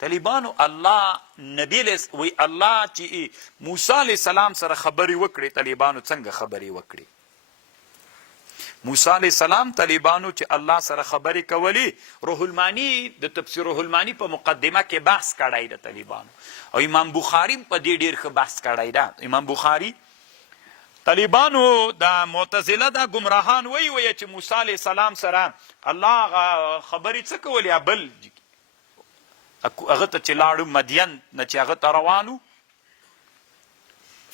طالبانو الله نبی وی الله چې موسی علیه السلام سره خبرې وکړې، طالبانو څنګه خبرې وکړې؟ موسی علیه السلام طالبانو چې الله سره خبرې کولې، روح المانی د تفسیر روح المانی په مقدمه کې بحث کړی ده طالبانو، او امام بخاری په دې ډېر ښه بحث کړی ده. امام بخاری طالبانو دا معتزله دا گمراهان وی چې موسی علیه السلام سره الله خبرې څه کولې؟ بل هغه ته چې لاړو مدین نه چې هغه ته روانو،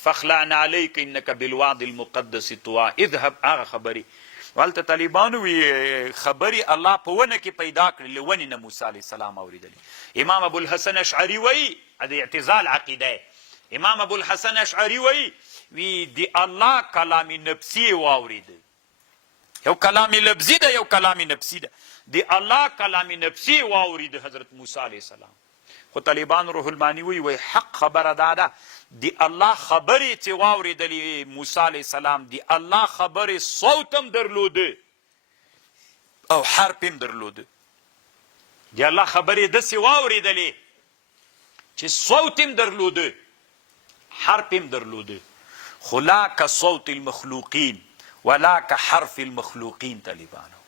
فخلعنا علیک انک بالوعد المقدس طوا اذهب، هغه خبرې والته طالبانو وی خبرې الله په ونه کې پیدا کړلې، ونې نه موسی علیه السلام اوریدلې. امام ابو الحسن اشعری وی د اعتزال عقیده، امام ابو الحسن اشعری وی دی الله کلام نفسی واورید، یو کلام لفظی ده یو کلام نفسی ده، دی الله کلام نفسی واورید حضرت موسی علیه السلام. خو طالبان روح المانی وی حق خبره داده دی الله خبرې چې واوریدلې موسی علیه السلام، دی الله خبرې صوتم درلوده او حرفم درلوده، دی الله خبرې داسې واوریدلې چې صوتم درلوده حرفم درلوده. خو لا که صوت المخلوقین ولا که حرف المخلوقین طالبانو،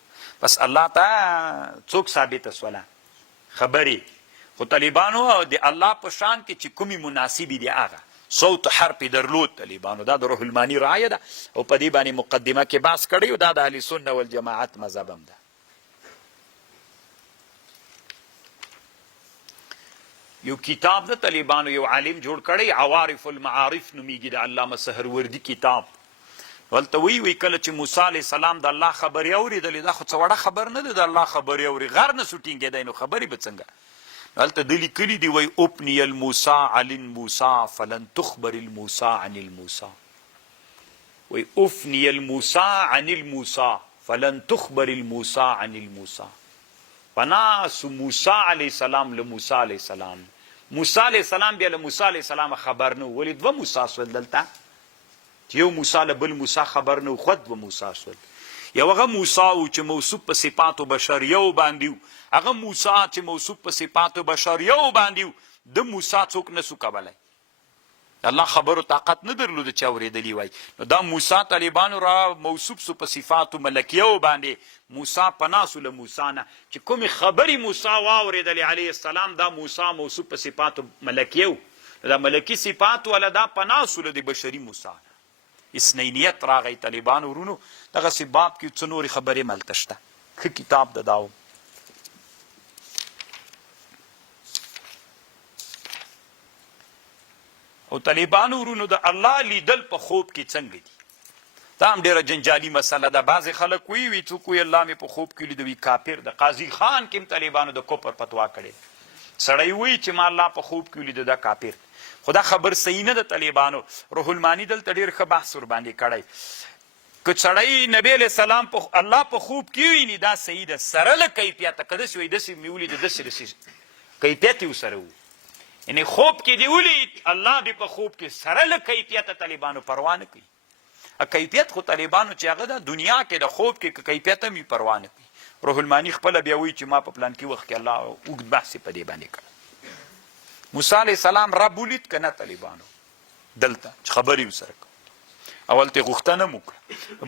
بس الله ته څوک ثابت سوله خبرې. خو طالبانو د الله په شان کې چې کومې مناسبې دي هغه صوت حرف درلود طالبانو، دا د روح المانی رایه ده او په دې باندې مقدمه کې بحث کړی، دا د اهل سنت والجماعت مذهب هم ده. یو کتاب د طالبانو یو عالم جوړ کړی عوارف المعارف نومیږي، د علامه سهروردي کتاب. ولته وی کله چې موسی علیه السلام د الله خبرې اورېدلې، دا خو څه وړه خبر نه ده، د الله خبرې اوري غر نه سوټینګېدی، نو خبرې به څنګه؟ هلته د لیکلي دي وی ابني الموسی عن الموسی فلن تخبر الموسی عن الموسی، وی افني الموسی عن الموسی فلن تخبر الموسی عن الموسی. پناس موسی علیه السلام له موسی علیه السلام، موسی علیه السلام بیا له موسی علیه السلام خبر نه و، ولې دوه موسی سول دلته چې یو موسی له بل موسی خبر نه و، خود دوه موسی سول. یو هغه موسی و چې موصوف په صفاتو بشریو باندې و، هغه موسی چې موصوف په صفاتو بشریو باندې و، د موسی څوک نسو کولی، الله خبرو طاقت نه درلوده چې اورېدلی وای. نو دا موسی طالبانو را موصوف سو په صفاتو ملکیو باندې، موسی پناسو له موسی نه چې کومې خبرې موسی واورېدلې علیه السلام، دا موسی موصوف په صفاتو ملکیو، دا ملکی صفاتو والا دا پناسو له د بشري موسی. اسنینیت راغی طالبانو ورونو، دغسې باب کې څه نورې خبرې ملته شته، ښه کتاب ده دا و. او طالبانو ورونو د الله لیدل په خوب کې څنګه دي؟ دا هم ډېره جنجالي مسله ده. بعضې خلک وی څوک وی الله مې په خوب کې لیده، وي کافر ده. قاضي خان کې هم طالبانو د کفر فتوا کړې، سړی وی چې ما الله په خوب کې لیده، دا کافر. خو دا خبر صحیح نه ده طالبانو. روح المانی دلته ډېر ښه بحث ورباندې کړی. که سړی نبی علیه السلام الله په خوب کې ویني دا صحیح ده، سره له کیفیته، که داسې وایي داسې مې ولیده، داسې کیفیت یې ورسره و، یعنې خوب کې دې ولید الله دې په خوب کې سره له کیفیته طالبانو پروا نه کوي. کیفیت خو طالبانو چې هغه ده دنیا کې د خوب کې که کیفیت هم یې پروا نه کوي. روح المانی خپله بیا وایي چې ما په پلان کې وخت کې الله اوږد بحث یې په دې باندې کړ. موسی علیه السلام رب ولید که نه طالبانو دلته چې خبرې ورسره کوو، اول ته غوښتنه مو کړه.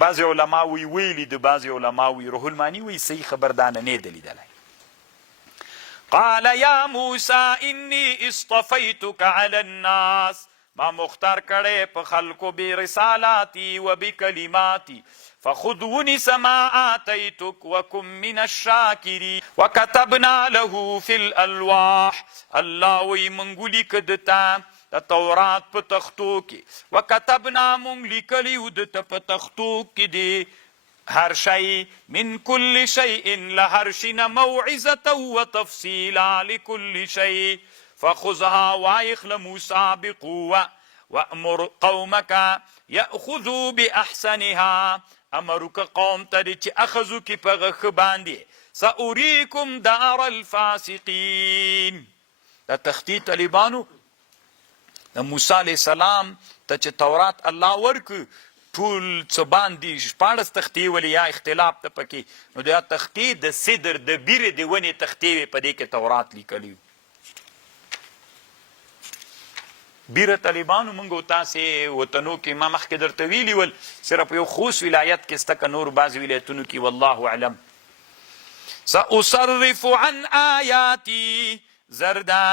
بعضې علما وی ویلي د بعضې علما وی، روح المانی وی صحیح خبر دا نه دی لیدلی. قال یا موسی انی اصطفیتک علی الناس، ما مختار کړی په خلکو برسالاتی و بکلماتی، فخذ ونس ما آتیتک وکن من الشاکرین وکتبنا له فی الالواح. الله وی منګو لیک دتا د تورات په تختو کې، وکتبنا مونږ لیکلي و دته په تختو کې دی هر شی، من کل شیء له هر شي نه موعظة وتفصیلا لکل شیء، فخذها وایخله موسی بقوه وامر قومک یأخذوا باحسنها، امر وکړه قوم ته چې اخذو کې په غ ښه باندې، ساریکم دار الفاسقین. دا تختی طالبانو د موسی علیه السلام ته چې تورات الله ورکړ، ټول څه باندې 14 تختې ولې یا اختلاف ته پکې، نو دا تختې د سدر د بیرې د ونې تختې وې، په دې کې تورات لیکلي. بیره طالبانو مونږ تاسې وطنو کې ما مخکې درته ویلي ول صرف یو خوست ولایت کې سته که نور بعضې ولایتونو کې والله اعلم. سأصرف عن آیاتی زردا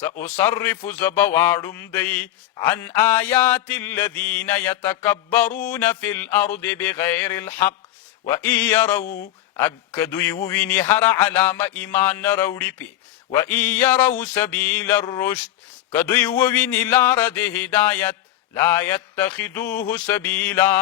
سأصرف زبواړم دی عن آیات الذین یتکبرون فی الارض بغیر الحق وإن يروا اکدوی وویني هر علامه ایمان نه راوړي پې وإن يروا سبیل الرشد کدوی وویني لاره د هدایت لا يتخذوه سبیلا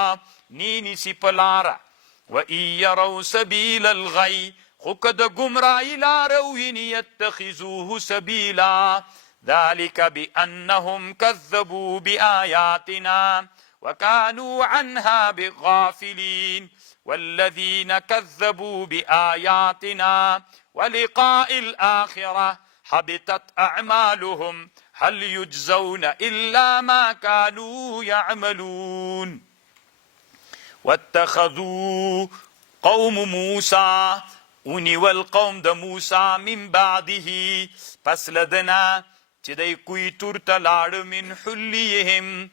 نیسی په لاره وإن يروا سبیل الغی خو که د ګمراهي لاره وویني يتخذوه سبیلا ذلك بأنهم كذبوا بآياتنا وكانوا عنها بغافلين والذين كذبوا بآياتنا ولقاء الآخرة حبطت أعمالهم هل يجزون إلا ما كانوا يعملون. واتخذوا قوم موسى ونیول قوم د موسی من بعده پس لدنا چې دی کوی تور ته لاړ من حلیهم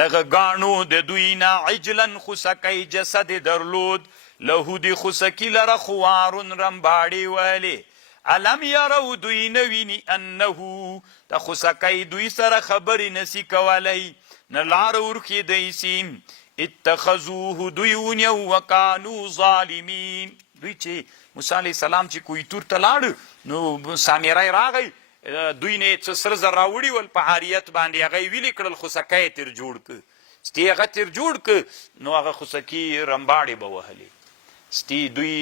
لغه گانو د دوی نه عجلا خوسکی جسد درلود له د خوسکی لره خوارون رمباړې ویلې علم یرو دوی نه ویني انه د خوسکی دوی سره خبرې نسی کولی نه لاره ورکېدی سي اتخذوه دوی ونیو وکانو ظالمین. دوی چې موسی علیه السلام چې کوی تور ته لاړ نو سامری راغی دوی نه څه سره زر راوړي ول په حاریت باندې هغه ویلې کړل خوسکی تر جوړ که ستی هغه تر جوړ که نو هغه خوسکي رمباړې به وهلې ستی دوی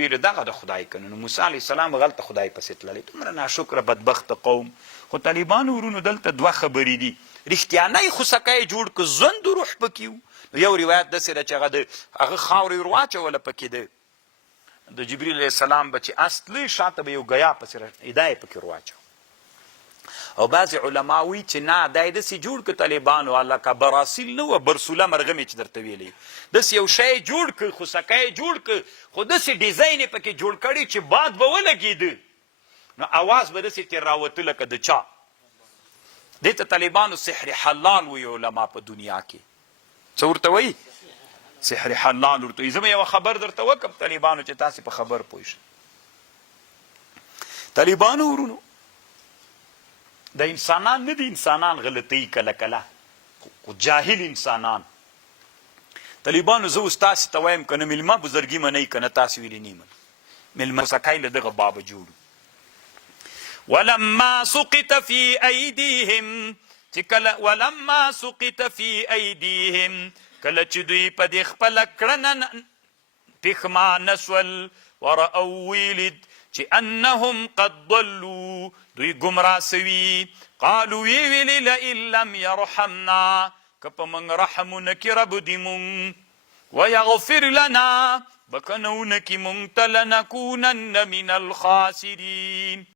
ویل دغه د خدای کنه. نو موسی علیه السلام غلطه خدای پسې تللی دومره ناشکره بدبخته قوم. خو طالبانو ورونو دلته دوه خبرې دي رښتیانی خوسکی جوړ که ژوند روح پکې و. نو یو روایت داسې ده چې هغه خاورې ور واچوله پکې ده د جبریل علیه السلام به چې اصلي شاته به یو ګیا پسې هدایه پکې ور واچو. او بعضې علما وایي چې نه دا یې داسې جوړ که طالبانو لکه براسیل نه وه برسوله مرغمې چې درته ویلی داسې یو شی جوړ که خوسکی جوړ که خو داسې ډیزاین یې پکې جوړ کړی چې باد به ولګېده نو اواز به داسې ترې راوته لکه د چا. دې ته طالبانو سحر حلال وایي علما په دنیا کې. څه ورته وایي؟ سحر حلال ورته وایي. زه به یوه خبر درته وکړم طالبانو چې تاسې په خبر پوه شئ. طالبانو ورونو د انسانان نه دي انسانان غلطی کله کله خو جاهل انسانان. طالبانو زه اوس تاسې ته وایم که نه مېلمه بزرګي منئ که نه تاسې ویلې نه منئ مېلمه سکی له دغه بابه جوړو. ولما سقط في أيديهم ولما سقط في أيديهم کله چې دوی په دې خپله کړنه پښمانه سول ورأوا ویلید چې انهم قد ضلوا دوی ګمراه سوي قالو وی ویلې لئن لم يرحمنا که په موږ رحم ونه کړي رب دې موږ ویغفر لنا بکنه ونه کړي موږ ته لنکونن من الخاسرین